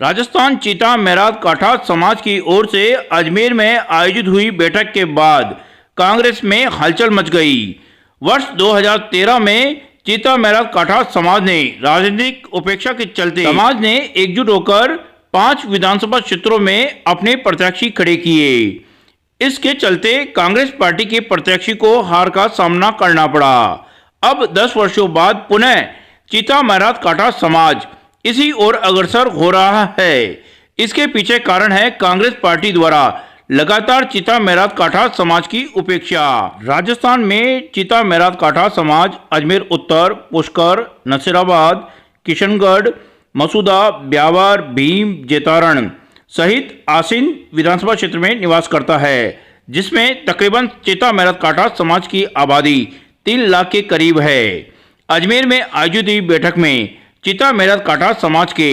राजस्थान चीता मेराद काठा समाज की ओर से अजमेर में आयोजित हुई बैठक के बाद कांग्रेस में हलचल मच गई। वर्ष 2013 में चीता मेराद काठा समाज ने राजनीतिक उपेक्षा के चलते समाज ने एकजुट होकर 5 विधानसभा क्षेत्रों में अपने प्रत्याशी खड़े किए। इसके चलते कांग्रेस पार्टी के प्रत्याशी को हार का सामना करना पड़ा। अब 10 वर्षों बाद पुनः चीता मेराद काठा समाज इसी ओर अग्रसर हो रहा है। इसके पीछे कारण है कांग्रेस पार्टी द्वारा लगातार चीता मेराद काठा समाज की उपेक्षा। राजस्थान में चीता मेराद काठा समाज अजमेर उत्तर, पुष्कर, नसीराबाद, किशनगढ़, मसूदा, ब्यावर, भीम, जेतारण सहित आसीन विधानसभा क्षेत्र में निवास करता है, जिसमें तकरीबन चीता मेराद काठा समाज की आबादी 3 लाख के करीब है। अजमेर में आयोजित हुई बैठक में चीता मेराद काठा समाज के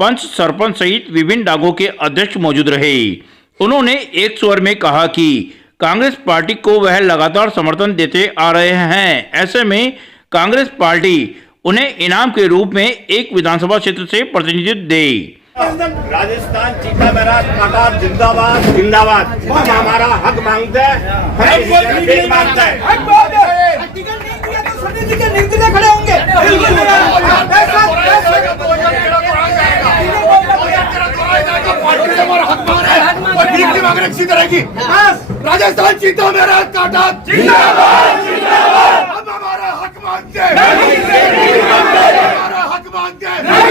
पंच, सरपंच सहित विभिन्न डागों के अध्यक्ष मौजूद रहे। उन्होंने एक स्वर में कहा कि कांग्रेस पार्टी को वह लगातार समर्थन देते आ रहे हैं, ऐसे में कांग्रेस पार्टी उन्हें इनाम के रूप में एक विधानसभा क्षेत्र से प्रतिनिधित्व दे। राजस्थान चीता मेराद काठा जिंदाबाद जिंदाबाद। हम हमारा हक मांगते हैं, मांगते हैं। खड़े होंगे। राजस्थान चीता मेराद काठा जिंदाबाद जिंदाबाद। हम हमारा हक मांगते हैं, हमारा हक मांगते हैं। नहीं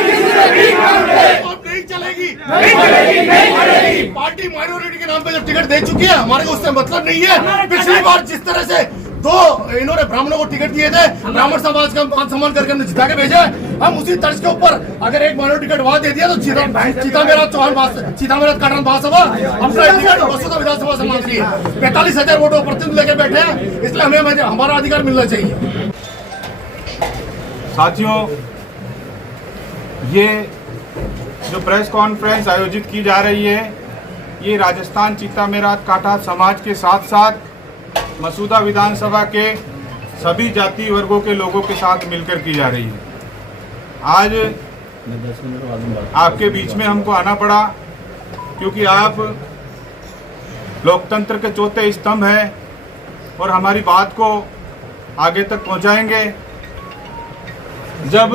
चलेगी, नहीं चलेगी, नहीं चलेगी। पार्टी माइनॉरिटी के नाम पे जब टिकट दे चुकी है, हमारे को उससे मतलब नहीं है। पिछली बार जिस तरह से इन्होंने ब्राह्मणों को टिकट दिए थे, ब्राह्मण समाज का मान सम्मान करके हमने जिता के भेजा है। हम उसी तर्ज के ऊपर अगर एक माइनॉरिटी टिकट वहां दे दिया तो चीता मेराद चौहान चीता मेराद काठा महासभा अपना टिकट मसूदा विधानसभा से मांग रही है। 45,000 वोटों प्रतिनिधि लेके बैठे हैं, इसलिए हमें हमारा अधिकार मिलना चाहिए। साथियों, ये जो प्रेस कॉन्फ्रेंस आयोजित की जा रही है, ये राजस्थान चीता मेराद काठा समाज के साथ साथ मसूदा विधानसभा के सभी जाति वर्गों के लोगों के साथ मिलकर की जा रही है। आज आपके बीच में हमको आना पड़ा क्योंकि आप लोकतंत्र के चौथे स्तंभ हैं और हमारी बात को आगे तक पहुंचाएंगे। जब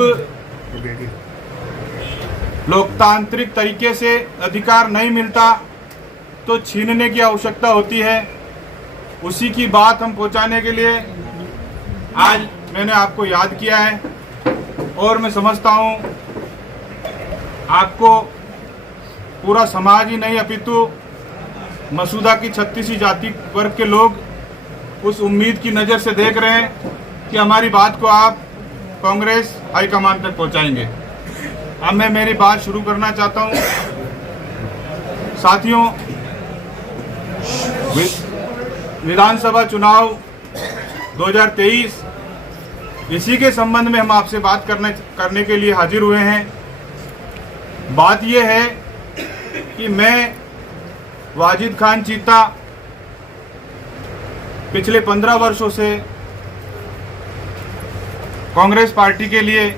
लोकतांत्रिक तरीके से अधिकार नहीं मिलता तो छीनने की आवश्यकता होती है। उसी की बात हम पहुंचाने के लिए आज मैंने आपको याद किया है और मैं समझता हूं आपको पूरा समाज ही नहीं अपितु मसूदा की 36 जाति वर्ग के लोग उस उम्मीद की नज़र से देख रहे हैं कि हमारी बात को आप कांग्रेस हाईकमान तक पहुंचाएंगे। अब मैं मेरी बात शुरू करना चाहता हूं। साथियों, विधानसभा चुनाव 2023 इसी के संबंध में हम आपसे बात करने के लिए हाजिर हुए हैं। बात यह है कि मैं वाजिद खान चीता पिछले 15 वर्षों से कांग्रेस पार्टी के लिए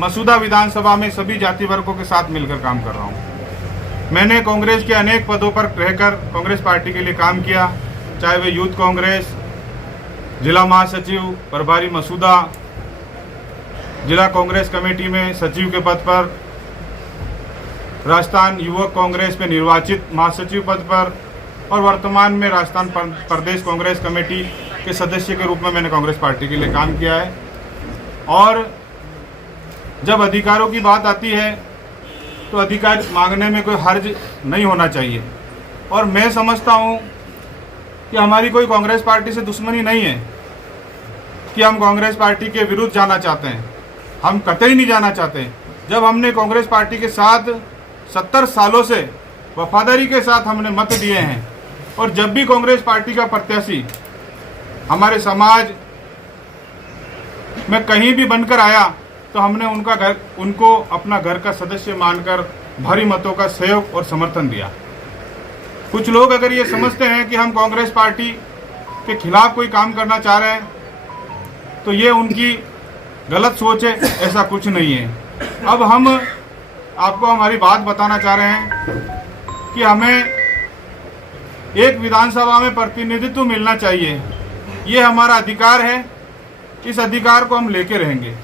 मसूदा विधानसभा में सभी जाति वर्गों के साथ मिलकर काम कर रहा हूं। मैंने कांग्रेस के अनेक पदों पर रहकर कांग्रेस पार्टी के लिए काम किया, चाहे वे यूथ कांग्रेस, जिला महासचिव, प्रभारी मसूदा, जिला कांग्रेस कमेटी में सचिव के पद पर, राजस्थान युवक कांग्रेस में निर्वाचित महासचिव पद पर और वर्तमान में राजस्थान प्रदेश कांग्रेस कमेटी के सदस्य के रूप में मैंने कांग्रेस पार्टी के लिए काम किया है। और जब अधिकारों की बात आती है तो अधिकार मांगने में कोई हर्ज नहीं होना चाहिए। और मैं समझता हूं कि हमारी कोई कांग्रेस पार्टी से दुश्मनी नहीं है कि हम कांग्रेस पार्टी के विरुद्ध जाना चाहते हैं। हम कतई नहीं जाना चाहते। जब हमने कांग्रेस पार्टी के साथ 70 सालों से वफादारी के साथ हमने मत दिए हैं और जब भी कांग्रेस पार्टी का प्रत्याशी हमारे समाज में कहीं भी बनकर आया तो हमने उनको अपना घर का सदस्य मानकर भारी मतों का सहयोग और समर्थन दिया। कुछ लोग अगर ये समझते हैं कि हम कांग्रेस पार्टी के खिलाफ कोई काम करना चाह रहे हैं तो ये उनकी गलत सोच है, ऐसा कुछ नहीं है। अब हम आपको हमारी बात बताना चाह रहे हैं कि हमें एक विधानसभा में प्रतिनिधित्व मिलना चाहिए। ये हमारा अधिकार है, इस अधिकार को हम लेके रहेंगे।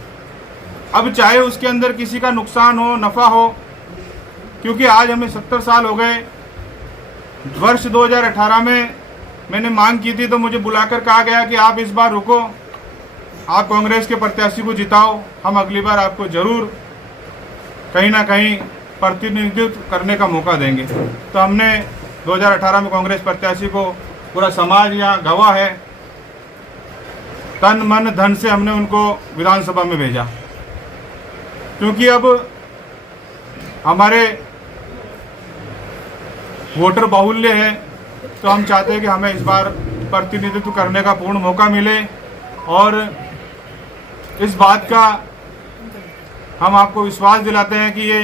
अब चाहे उसके अंदर किसी का नुकसान हो, नफ़ा हो, क्योंकि आज हमें 70 साल हो गए। वर्ष 2018 में मैंने मांग की थी तो मुझे बुलाकर कहा गया कि आप इस बार रुको, आप कांग्रेस के प्रत्याशी को जिताओ, हम अगली बार आपको जरूर कहीं ना कहीं प्रतिनिधित्व करने का मौका देंगे। तो हमने 2018 में कांग्रेस प्रत्याशी को, पूरा समाज यहाँ गवाह है, तन मन धन से हमने उनको विधानसभा में भेजा, क्योंकि अब हमारे वोटर बाहुल्य है। तो हम चाहते हैं कि हमें इस बार प्रतिनिधित्व करने का पूर्ण मौका मिले, और इस बात का हम आपको विश्वास दिलाते हैं कि ये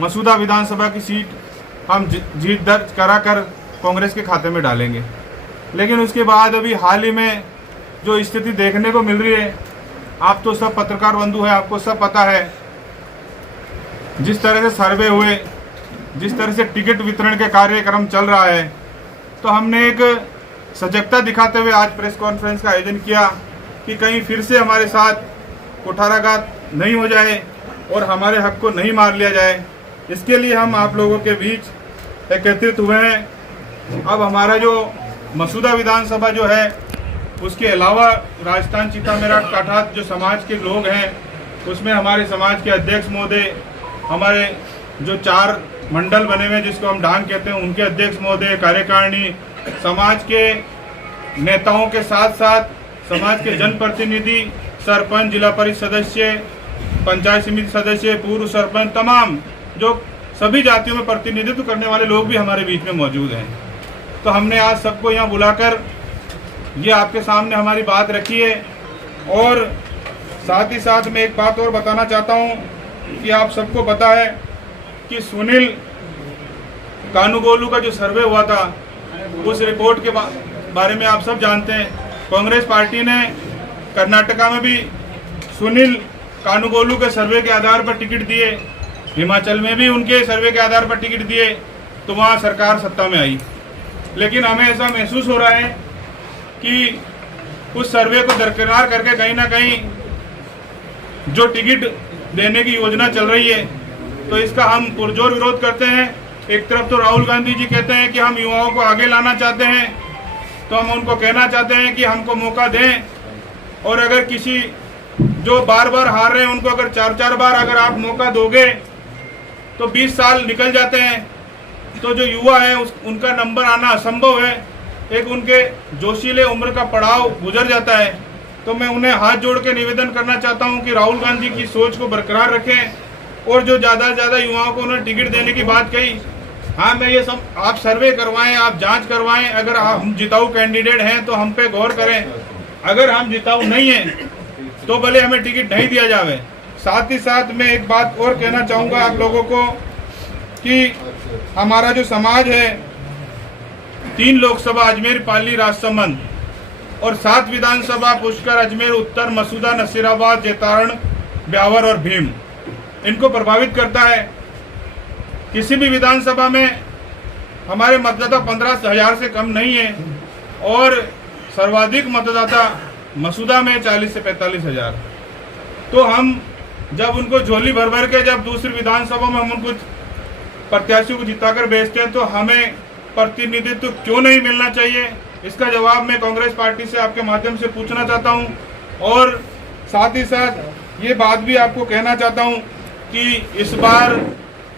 मसूदा विधानसभा की सीट हम जीत दर्ज कराकर कांग्रेस के खाते में डालेंगे। लेकिन उसके बाद अभी हाल ही में जो स्थिति देखने को मिल रही है, आप तो सब पत्रकार बंधु हैं, आपको सब पता है, जिस तरह से सर्वे हुए, जिस तरह से टिकट वितरण के कार्यक्रम चल रहा है, तो हमने एक सजगता दिखाते हुए आज प्रेस कॉन्फ्रेंस का आयोजन किया कि कहीं फिर से हमारे साथ कुठाराघात नहीं हो जाए और हमारे हक को नहीं मार लिया जाए। इसके लिए हम आप लोगों के बीच एकत्रित हुए हैं। अब हमारा जो मसूदा विधानसभा जो है, उसके अलावा राजस्थान चीता मेरठ काठात जो समाज के लोग हैं, उसमें हमारे समाज के अध्यक्ष महोदय, हमारे जो 4 मंडल बने हुए हैं जिसको हम डांग कहते हैं, उनके अध्यक्ष महोदय, कार्यकारिणी, समाज के नेताओं के साथ साथ समाज के जनप्रतिनिधि, सरपंच, जिला परिषद सदस्य, पंचायत समिति सदस्य, पूर्व सरपंच, तमाम जो सभी जातियों में प्रतिनिधित्व करने वाले लोग भी हमारे बीच में मौजूद हैं। तो हमने आज सबको यहाँ बुलाकर ये आपके सामने हमारी बात रखी है। और साथ ही साथ मैं एक बात और बताना चाहता हूँ कि आप सबको पता है कि सुनील कानूगोलू का जो सर्वे हुआ था, उस रिपोर्ट के बारे में आप सब जानते हैं। कांग्रेस पार्टी ने कर्नाटका में भी सुनील कानूगोलू के सर्वे के आधार पर टिकट दिए, हिमाचल में भी उनके सर्वे के आधार पर टिकट दिए, तो वहाँ सरकार सत्ता में आई। लेकिन हमें ऐसा महसूस हो रहा है कि उस सर्वे को दरकिनार करके कहीं ना कहीं जो टिकट देने की योजना चल रही है, तो इसका हम पुरजोर विरोध करते हैं। एक तरफ तो राहुल गांधी जी कहते हैं कि हम युवाओं को आगे लाना चाहते हैं, तो हम उनको कहना चाहते हैं कि हमको मौका दें, और अगर किसी जो बार बार हार रहे हैं उनको अगर 4-4 बार अगर आप मौका दोगे तो 20 साल निकल जाते हैं, तो जो युवा है उनका नंबर आना असंभव है। एक उनके जोशीले उम्र का पड़ाव गुजर जाता है। तो मैं उन्हें हाथ जोड़ के निवेदन करना चाहता हूं कि राहुल गांधी की सोच को बरकरार रखें, और जो ज़्यादा से ज़्यादा युवाओं को उन्होंने टिकट देने की बात कही, हाँ मैं ये सब, आप सर्वे करवाएं, आप जांच करवाएं, अगर हम जिताऊ कैंडिडेट हैं तो हम पे गौर करें, अगर हम जिताऊ नहीं हैं तो भले हमें टिकट नहीं दिया जावे। साथ ही साथ मैं एक बात और कहना चाहूँगा आप लोगों को कि हमारा जो समाज है, 3 लोकसभा अजमेर, पाली, राजसमंद, और 7 विधानसभा पुष्कर, अजमेर उत्तर, मसूदा, नसीराबाद, जैतारण, ब्यावर और भीम, इनको प्रभावित करता है। किसी भी विधानसभा में हमारे मतदाता 15,000 से कम नहीं है, और सर्वाधिक मतदाता मसूदा में 40 से 45,000। तो हम जब उनको झोली भर भर के जब दूसरी विधानसभा में हम उनको प्रत्याशियों को जिताकर भेजते हैं, तो हमें प्रतिनिधित्व क्यों नहीं मिलना चाहिए, इसका जवाब मैं कांग्रेस पार्टी से आपके माध्यम से पूछना चाहता हूं। और साथ ही साथ ये बात भी आपको कहना चाहता हूं कि इस बार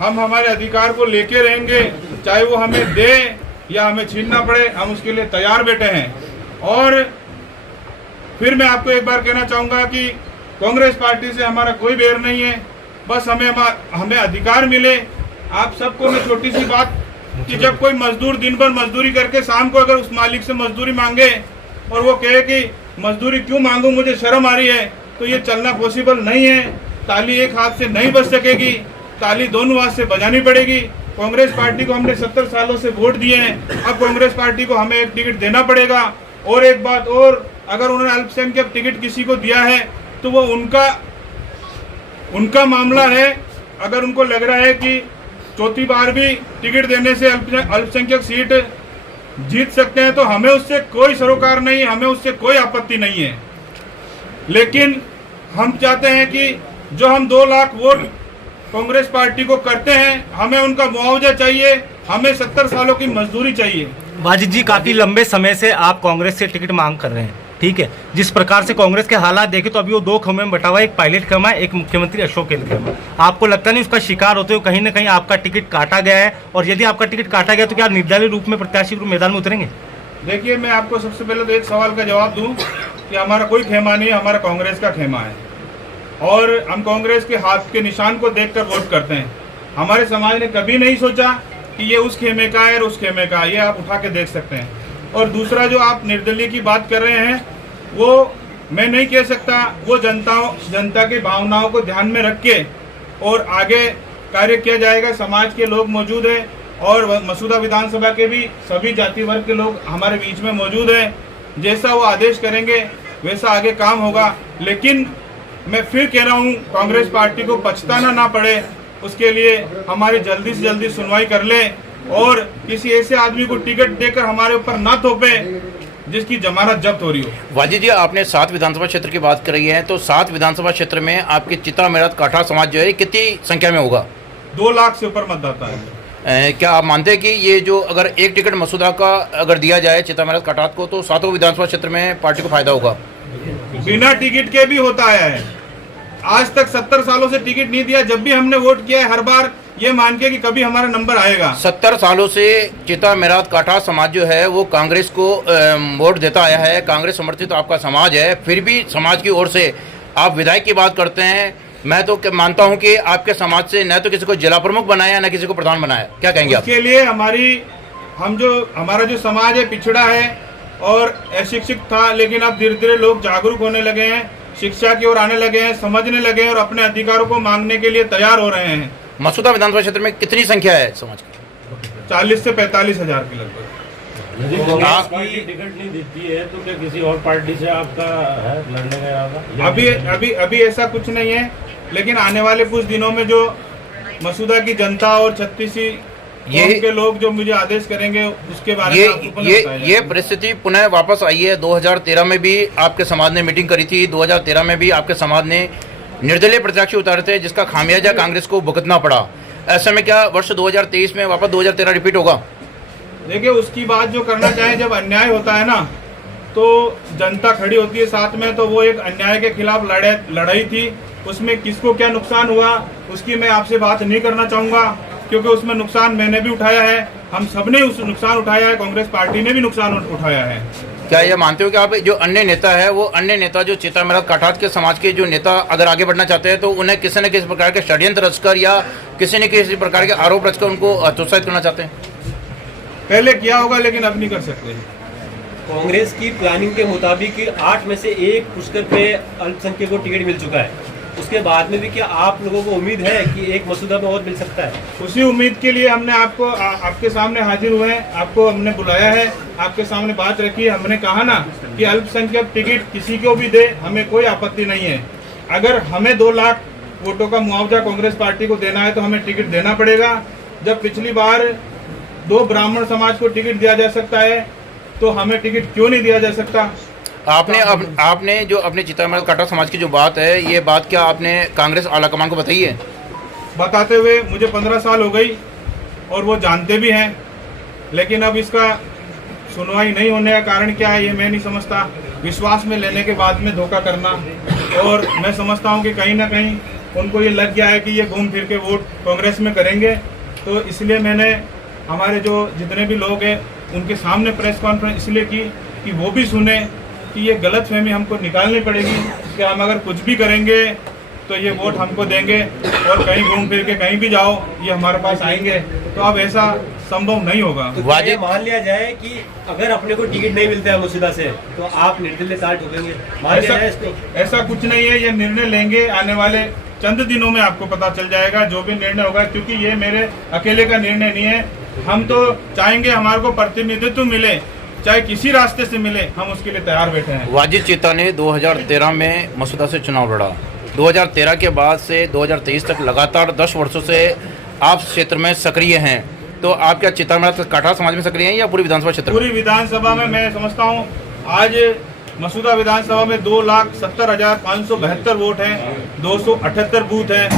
हम हमारे अधिकार को लेके रहेंगे, चाहे वो हमें दे या हमें छीनना पड़े, हम उसके लिए तैयार बैठे हैं। और फिर मैं आपको एक बार कहना चाहूँगा कि कांग्रेस पार्टी से हमारा कोई बैर नहीं है, बस हमें अधिकार मिले। आप सबको मैं छोटी सी बात कि जब कोई मजदूर दिन भर मजदूरी करके शाम को अगर उस मालिक से मजदूरी मांगे और वो कहे कि मजदूरी क्यों मांगू, मुझे शर्म आ रही है, तो ये चलना पॉसिबल नहीं है। ताली एक हाथ से नहीं बज सकेगी, ताली दोनों हाथ से बजानी पड़ेगी। कांग्रेस पार्टी को हमने 70 सालों से वोट दिए हैं, अब कांग्रेस पार्टी को हमें एक टिकट देना पड़ेगा। और एक बात और, अगर उन्होंने अल्पसंख्यक टिकट किसी को दिया है तो वो उनका मामला है। अगर उनको लग रहा है कि चौथी बार भी टिकट देने से अल्पसंख्यक सीट जीत सकते हैं तो हमें उससे कोई सरोकार नहीं, हमें उससे कोई आपत्ति नहीं है। लेकिन हम चाहते हैं कि जो हम 2 लाख वोट कांग्रेस पार्टी को करते हैं, हमें उनका मुआवजा चाहिए, हमें 70 सालों की मजदूरी चाहिए। वाजिद जी, काफी लंबे समय से आप कांग्रेस से टिकट मांग कर रहे हैं, ठीक है। जिस प्रकार से कांग्रेस के हालात देखे तो अभी वो 2 खेमे में बटा हुआ है, एक पायलट खेमा है, एक मुख्यमंत्री अशोक गहलोत खेमा। आपको लगता नहीं उसका शिकार होते हुए कहीं ना कहीं आपका टिकट काटा गया है? और यदि आपका टिकट काटा गया तो क्या निर्दलीय रूप में प्रत्याशी के मैदान में उतरेंगे? देखिए, मैं आपको सबसे पहले तो एक सवाल का जवाब दूं कि हमारा कोई खेमा नहीं है, हमारा कांग्रेस का खेमा है और हम कांग्रेस के हाथ के निशान को देखकर वोट करते हैं। हमारे समाज ने कभी नहीं सोचा कि ये उस खेमे का है और उस खेमे का, ये आप उठा के देख सकते हैं। और दूसरा जो आप निर्दलीय की बात कर रहे हैं, वो मैं नहीं कह सकता, वो जनता की भावनाओं को ध्यान में रख के और आगे कार्य किया जाएगा। समाज के लोग मौजूद हैं और मसूदा विधानसभा के भी सभी जाति वर्ग के लोग हमारे बीच में मौजूद हैं। जैसा वो आदेश करेंगे वैसा आगे काम होगा। लेकिन मैं फिर कह रहा हूँ, कांग्रेस पार्टी को पछताना ना पड़े, उसके लिए हमारी जल्दी से जल्दी सुनवाई कर ले और किसी ऐसे आदमी को टिकट देकर हमारे ऊपर ना थोपे जिसकी जमानत जब्त हो रही हो। वाजिद जी, आपने 7 विधानसभा क्षेत्र की बात कर रही है, तो 7 विधानसभा क्षेत्र में आपके चिता मेरठ काठा समाज जो है कितनी संख्या में होगा? 2 लाख से ऊपर मतदाता है। क्या आप मानते हैं कि ये जो अगर एक टिकट मसूदा का अगर दिया जाए चिता मेरठ काठात को तो 7 विधानसभा क्षेत्र में पार्टी को फायदा होगा? बिना टिकट के भी होता आया है। आज तक 70 सालों से टिकट नहीं दिया। जब भी हमने वोट किया है हर बार ये मान के कि कभी हमारा नंबर आएगा। 70 सालों से चिता मेरठ काठा समाज जो है वो कांग्रेस को वोट देता आया है, कांग्रेस समर्थित आपका समाज है, फिर भी समाज की ओर से आप विधायक की बात करते हैं। मैं तो मानता हूं कि आपके समाज से न तो किसी को जिला प्रमुख बनाया न किसी को प्रधान बनाया, क्या कहेंगे आप? इसके लिए हमारा जो समाज है पिछड़ा है और अशिक्षित था, लेकिन अब धीरे धीरे लोग जागरूक होने लगे हैं, शिक्षा की ओर आने लगे हैं, समझने लगे हैं और अपने अधिकारों को मांगने के लिए तैयार हो रहे हैं। मसूदा विधानसभा क्षेत्र में कितनी संख्या है समाज की? 40 से 45 हजार के लगभग। यदि कांग्रेस पार्टी टिकट नहीं देती है तो क्या किसी और पार्टी से आपका है लड़ने का इरादा? अभी ऐसा कुछ नहीं है, लेकिन आने वाले कुछ दिनों में जो मसूदा की जनता और 36 के लोग जो मुझे आदेश करेंगे उसके बारे में आपको ये परिस्थिति पुनः वापस आई है। 2013 में भी आपके समाज ने मीटिंग करी थी, 2013 में भी आपके समाज ने निर्दलीय प्रत्याशी उतारे थे जिसका खामियाजा कांग्रेस को भुगतना पड़ा। ऐसे में क्या वर्ष 2023 में वापस 2013 रिपीट होगा? देखिए, उसकी बात जो करना चाहें, जब अन्याय होता है ना तो जनता खड़ी होती है साथ में, तो वो एक अन्याय के खिलाफ लड़ाई थी। उसमें किसको क्या नुकसान हुआ उसकी मैं आपसे बात नहीं करना चाहूँगा, क्योंकि उसमें नुकसान मैंने भी उठाया है, हम सब ने उस नुकसान उठाया है, कांग्रेस पार्टी ने भी नुकसान उठाया है। क्या ये मानते हो कि आप जो अन्य नेता है वो अन्य नेता जो चिता मेरठ काठात के समाज के जो नेता अगर आगे बढ़ना चाहते हैं तो उन्हें किसी न किसी प्रकार के षड्यंत्र रचकर या किसी न किसी प्रकार के आरोप रचकर उनको हतोत्साहित करना चाहते हैं? पहले किया होगा लेकिन अब नहीं कर सकते। कांग्रेस की प्लानिंग के मुताबिक 8 में से 1 पुष्कर पे अल्पसंख्यक को टिकट मिल चुका है। उसके बाद में भी क्या आप लोगों को उम्मीद है कि एक मसूदा में और मिल सकता है? उसी उम्मीद के लिए हमने आपके सामने हाजिर हुए हैं, आपको हमने बुलाया है, आपके सामने बात रखी है। हमने कहा ना कि अल्पसंख्यक टिकट किसी को भी दे, हमें कोई आपत्ति नहीं है। अगर हमें 2 लाख वोटों का मुआवजा कांग्रेस पार्टी को देना है तो हमें टिकट देना पड़ेगा। जब पिछली बार 2 ब्राह्मण समाज को टिकट दिया जा सकता है तो हमें टिकट क्यों नहीं दिया जा सकता? आपने जो अपने चिता मेरठ काठा समाज की जो बात है, ये बात क्या आपने कांग्रेस आलाकमान को बताई है? बताते हुए मुझे 15 साल हो गई और वो जानते भी हैं, लेकिन अब इसका सुनवाई नहीं होने का कारण क्या है ये मैं नहीं समझता। विश्वास में लेने के बाद में धोखा करना, और मैं समझता हूँ कि कहीं ना कहीं उनको ये लग गया है कि ये घूम फिर के वोट कांग्रेस में करेंगे। तो इसलिए मैंने हमारे जो जितने भी लोग हैं उनके सामने प्रेस कॉन्फ्रेंस इसलिए की कि वो भी सुने कि ये गलतफहमी हमको निकालनी पड़ेगी कि हम अगर कुछ भी करेंगे तो ये वोट हमको देंगे और कहीं घूम फिर के कहीं भी जाओ ये हमारे पास आएंगे, तो अब ऐसा संभव नहीं होगा। तो ये मान लिया जाए कि अगर अपने को टिकट नहीं मिलता है मसूदा से तो आप निर्दलीय ताल ठोकेंगे, मान लिया जाए इसको? ऐसा कुछ नहीं है, ये निर्णय लेंगे आने वाले चंद दिनों में, आपको पता चल जाएगा जो भी निर्णय होगा, क्योंकि ये मेरे अकेले का निर्णय नहीं है। हम तो चाहेंगे हमारे को प्रतिनिधित्व मिले, चाहे किसी रास्ते से मिले, हम उसके लिए तैयार बैठे हैं। वाजिद चिता ने 2013 में मसूदा से चुनाव लड़ा, 2013 के बाद से 2023 तक लगातार 10 वर्षों से आप क्षेत्र में सक्रिय हैं, तो आप क्या चिता मेरा काठा समाज में सक्रिय हैं या पूरी विधानसभा क्षेत्र में? पूरी विधानसभा में मैं समझता हूँ आज मसूदा विधानसभा में 2,70,572 वोट हैं, 278 बूथ हैं,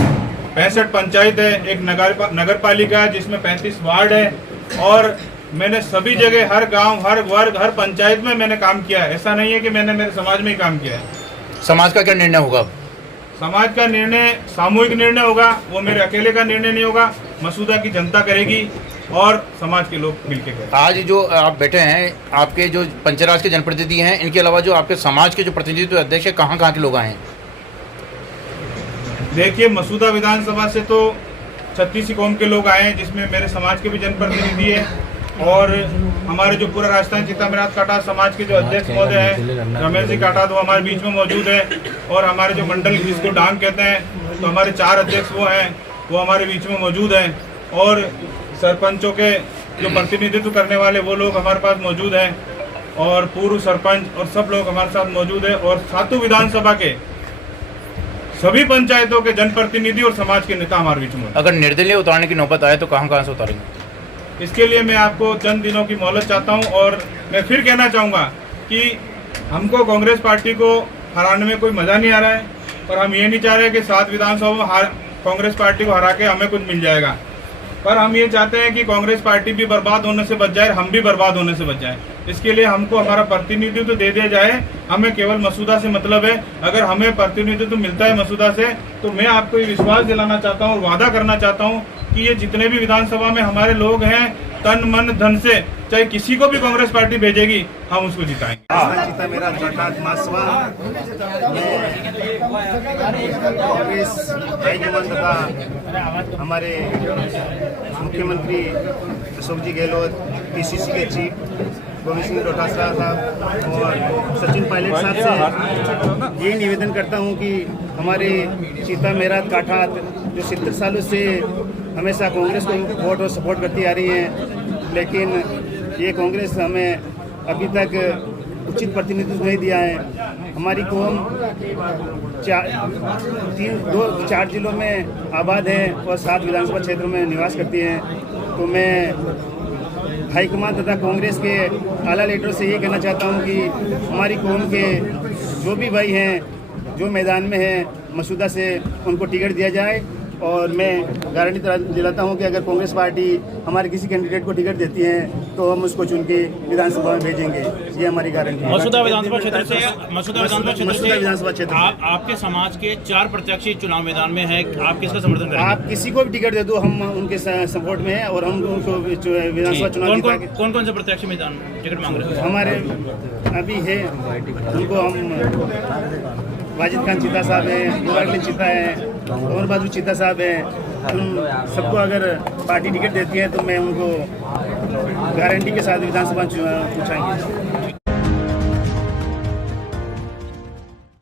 65 पंचायत है, एक नगर पालिका है जिसमें 35 वार्ड है, और मैंने सभी जगह हर गांव, हर वर्ग, हर पंचायत में मैंने काम किया है। ऐसा नहीं है कि मैंने मेरे समाज में ही काम किया है। समाज का क्या निर्णय होगा? समाज का निर्णय सामूहिक निर्णय होगा, वो मेरे अकेले का निर्णय नहीं होगा, मसूदा की जनता करेगी और समाज के लोग मिलकर करेंगे। आज जो आप बैठे हैं, आपके जो पंचायत के जनप्रतिनिधि हैं, इनके अलावा जो आपके समाज के जो प्रतिनिधित्व अध्यक्ष है, कहाँ कहाँ के लोग आए हैं? देखिए, मसूदा विधानसभा से तो 36 कौम के लोग आए हैं, जिसमें मेरे समाज के भी जनप्रतिनिधि है, और हमारे जो पूरा राजस्थान चिता मेराद काठा समाज के जो अध्यक्ष महोदय हैं रमेश जी काठा, तो हमारे बीच में मौजूद है, और हमारे जो मंडल जिसको डांग कहते हैं, तो हमारे 4 अध्यक्ष वो हैं, वो हमारे बीच में मौजूद हैं, और सरपंचों के जो प्रतिनिधित्व करने वाले वो लोग हमारे पास मौजूद हैं, और पूर्व सरपंच और सब लोग हमारे साथ मौजूद हैं, और सातों विधानसभा के सभी पंचायतों के जनप्रतिनिधि और समाज के नेता हमारे बीच में। अगर निर्दलीय उतारने की नौबत आए तो कहाँ कहाँ से उतारेंगे? इसके लिए मैं आपको चंद दिनों की मोहलत चाहता हूं, और मैं फिर कहना चाहूँगा कि हमको कांग्रेस पार्टी को हराने में कोई मज़ा नहीं आ रहा है, और हम ये नहीं चाह रहे कि 7 विधानसभा में कांग्रेस पार्टी को हरा के हमें कुछ मिल जाएगा, पर हम ये चाहते हैं कि कांग्रेस पार्टी भी बर्बाद होने से बच जाए, हम भी बर्बाद होने से बच जाए। इसके लिए हमको हमारा प्रतिनिधित्व तो दे दिया जाए, हमें केवल मसूदा से मतलब है। अगर हमें प्रतिनिधित्व मिलता है मसूदा से, तो मैं आपको ये विश्वास दिलाना चाहता हूँ और वादा करना चाहता हूँ कि ये जितने भी विधानसभा में हमारे लोग हैं, तन मन धन से चाहे किसी को भी कांग्रेस पार्टी भेजेगी, हम उसको जिताएंगे। चिता मेरा काठा महासभा कांग्रेस हाईकमान तथा हमारे मुख्यमंत्री अशोक जी गहलोत, पीसीसी के चीफ गोविंद सिंह डोटासरा साहब और सचिन पायलट साहब से यही निवेदन करता हूं कि हमारे चिता मेराद काठा जो 70 सालों से हमेशा कांग्रेस को वोट और सपोर्ट करती आ रही हैं, लेकिन ये कांग्रेस हमें अभी तक उचित प्रतिनिधित्व नहीं दिया है। हमारी कौम 4 जिलों में आबाद है और 7 विधानसभा क्षेत्रों में निवास करती हैं, तो मैं हाईकमान तथा कांग्रेस के आला लीडरों से ये कहना चाहता हूँ कि हमारी कौम के जो भी भाई हैं, जो मैदान में हैं, मसूदा से उनको टिकट दिया जाए, और मैं गारंटी दिलाता हूं कि अगर कांग्रेस पार्टी हमारे किसी कैंडिडेट को टिकट देती है तो हम उसको चुन के विधानसभा में भेजेंगे, ये हमारी गारंटी है। मसूदा विधानसभा क्षेत्र से आपके समाज के 4 प्रत्याशी चुनाव मैदान में है, आप किसका समर्थन करेंगे? आप किसी को भी टिकट दे दो, हम उनके सपोर्ट में हैं, और हम उनको विधानसभा चुनाव कौन कौन से प्रत्याशी मैदान टिकट मांग रहे हैं? हमारे अभी है, उनको हम वाजिद खान चिता साहब हैं, मुरारली चिता है, और बहादुर चिता साहब हैं, उन सबको अगर पार्टी टिकट देती है तो मैं उनको गारंटी के साथ विधानसभा पूछाएंगे।